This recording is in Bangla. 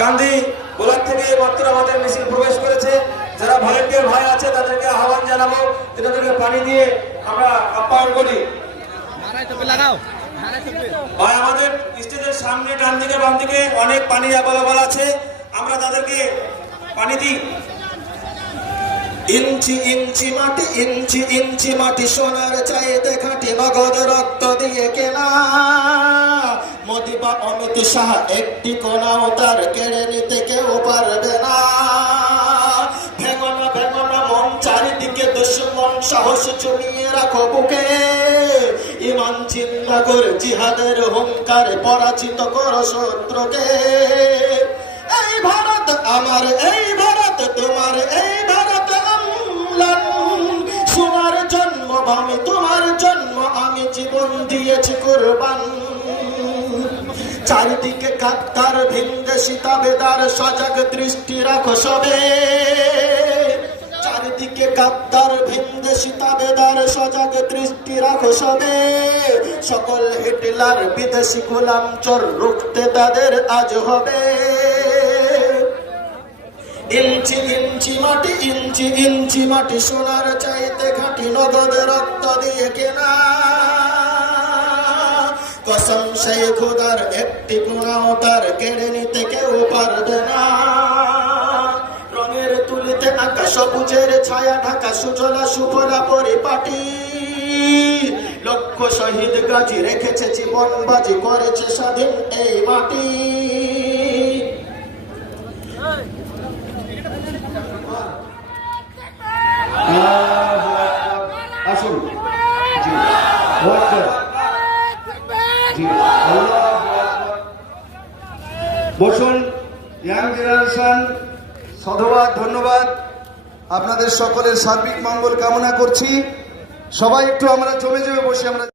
গান্ধী গোলাপ থেকে মাত্র আমাদের মিছিল প্রবেশ করেছে। যারা ভলেন্টিয়ার ভাই আছে তাদেরকে আহ্বান জানাবো, তাদেরকে পানি দিয়ে আমরা আপ্যায়ন করি। ভাই আমাদের স্টেজের সামনে ডান দিকে বাম দিকে অনেক পানি অ্যাভেলেবল আছে, আমরা তাদেরকে পানি দিই। ইঞ্চি ইঞ্চি মাটি, ইঞ্চি ইঞ্চি মাটি সোনার চাইতে খাঁটি, নগদ রক্ত দিয়ে কেনা। মোদি বা অমিত শাহ একটি কোনাও তার কেড়ে নিতে কেউ পারবে না। ভেঙো না ভেঙো না মন, চারিদিকে দুশ্মন সাহস জমিয়ে রাখো বুকে। ইমান চিন্তা করে জিহাদের হুঙ্কার, পরাজিত করো শত্রুকে। এই ভারত আমার, এই ভারত তোমার, এই ভারত অম্লান। সোনার জন্মভূমি, তোমার জন্ম আমি জীবন দিয়েছি কুরবান। চারিদিকে কাত্তার ভিনদেশি তাবেদার, সজাগ দৃষ্টি রাখো সবে। চারিদিকে কাত্তার ভিনদেশি তাবেদার, সজাগ দৃষ্টি রাখো সবে। সকল হিটলার বিদেশি গোলাম চোর, রুখতে তাদের আজ হবে। ইঞ্চি ইঞ্চি মাটি, ইঞ্চি ইঞ্চি মাটি সোনার চাইতে খাঁটি, নগদ রক্ত দিয়ে কেনা। কসম সেই খোদার একটি গুণাও তার কেড়ে নিতে কেউ পারবে না। রঙের তুলিতে আঁকা সবুজের ছায়া ঢাকা, সুজলা সুফলা পরিপাটি। লক্ষ শহীদ গাজী রেখেছে জীবন বাজি, করেছে স্বাধীন এই মাটি। আসুন বসুন। ইয়াং জেনারেশন সাধুবাদ, ধন্যবাদ। আপনাদের সকলের সার্বিক মঙ্গল কামনা করছি। সবাই একটু আমরা জমে জমে বসে আমরা